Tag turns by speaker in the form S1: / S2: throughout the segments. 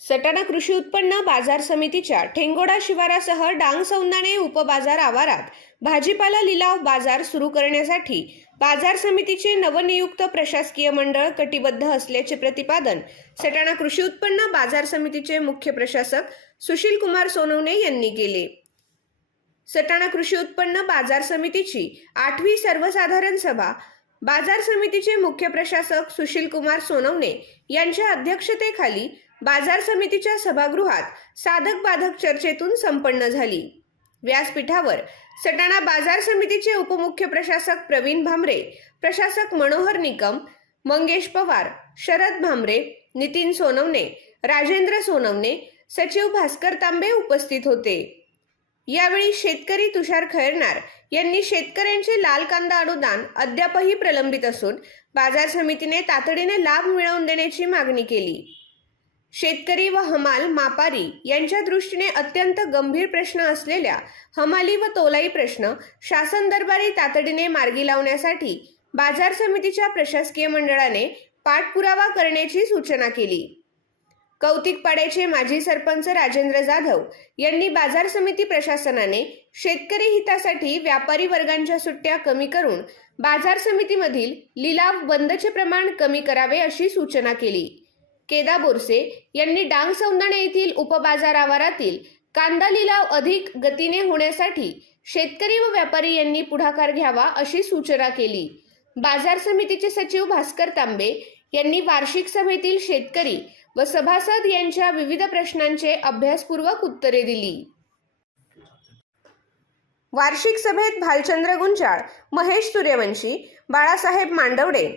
S1: सटाणा कृषी उत्पन्न बाजार समितीच्या ठेंगोडा शिवारासह डांग सौंदाणे उपबाजार आवारात भाजीपाला लिलाव बाजार सुरू करण्यासाठी बाजार समितीचे नवनियुक्त प्रशासकीय मंडळ कटिबद्ध असल्याचे प्रतिपादन सटाणा कृषी उत्पन्न बाजार समितीचे मुख्य प्रशासक सुशील कुमार सोनवणे यांनी केले. सटाणा कृषी उत्पन्न बाजार समितीची आठवी सर्वसाधारण सभा बाजार समितीचे मुख्य प्रशासक सुशील कुमार सोनवणे यांच्या अध्यक्षतेखाली बाजार समितीच्या सभागृहात साधक बाधक चर्चेतून संपन्न झाली. व्यासपीठावर सटाणा बाजार समितीचे उपमुख्य प्रशासक प्रवीण भामरे प्रशासक मनोहर निकम मंगेश पवार शरद भामरे नितीन सोनवणे राजेंद्र सोनवणे सचिव भास्कर तांबे उपस्थित होते. यावेळी शेतकरी तुषार खैरनार यांनी शेतकऱ्यांचे लाल कांदा अनुदान अद्यापही प्रलंबित असून बाजार समितीने तातडीने लाभ मिळवून देण्याची मागणी केली. शेतकरी व हमाल मापारी यांच्या दृष्टीने अत्यंत गंभीर प्रश्न असलेल्या हमाली व तोलाई प्रश्न शासन दरबारी तातडीने मार्गी लावण्यासाठी बाजार समितीच्या प्रशासकीय मंडळाने पाठपुरावा करण्याची सूचना केली. कौतिकपाड्याचे माजी सरपंच राजेंद्र जाधव यांनी बाजार समिती प्रशासनाने शेतकरी हितासाठी व्यापारी वर्गांच्या सुट्ट्या कमी करून बाजार समितीमधील लिलाव बंदचे प्रमाण कमी करावे अशी सूचना केली. केदा बोरसे यांनी डांग सौंदणे येथील उपबाजार आवारातील कांदा लिलाव अधिक गतीने होण्यासाठी शेतकरी व व्यापारी यांनी पुढाकार घ्यावा अशी सूचना केली. बाजार समितीचे सचिव भास्कर तांबे यांनी वार्षिक सभेतील शेतकरी व सभासद यांच्या विविध प्रश्नांचे अभ्यासपूर्वक उत्तरे दिली. वार्षिक सभेत भालचंद्र गुंजाळ महेश सूर्यवंशी बाळासाहेब मांडवडे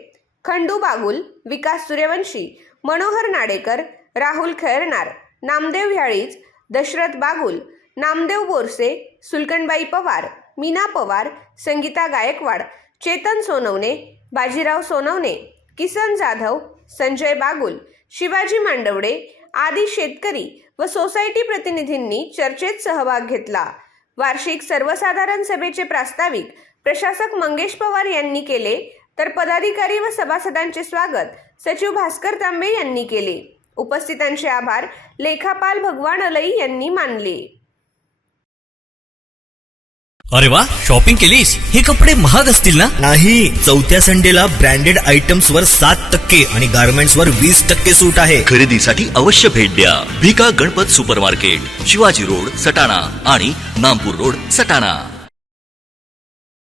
S1: खंडू बागुल विकास सूर्यवंशी मनोहर नाडेकर राहुल खैरनार नामदेव ह्याळीज दशरथ बागुल नामदेव बोरसे सुलकणबाई पवार मीना पवार संगीता गायकवाड चेतन सोनवणे बाजीराव सोनवणे किसन जाधव संजय बागुल शिवाजी मांडवडे आदी शेतकरी व सोसायटी प्रतिनिधींनी चर्चेत सहभाग घेतला. वार्षिक सर्वसाधारण सभेचे प्रास्ताविक प्रशासक मंगेश पवार यांनी केले. तर पदाधिकारी व सभासदांचे स्वागत सचिव भास्कर तांबे यांनी केले. उपस्थितांचे आभार लेखापाल भगवान अलई यांनी मानले.
S2: अरे वा शॉपिंग केलीस? हे कपडे महाग असतील ना?
S3: नाही चौथ्या संडेला ब्रँडेड आयटम्स वर सात टक्के आणि गारमेंट्स वर वीस टक्के सूट आहे.
S4: खरेदीसाठी अवश्य भेट द्या. Bhika Ganpat super market Shivaji road Satana आणि नामपूर रोड सटाणा.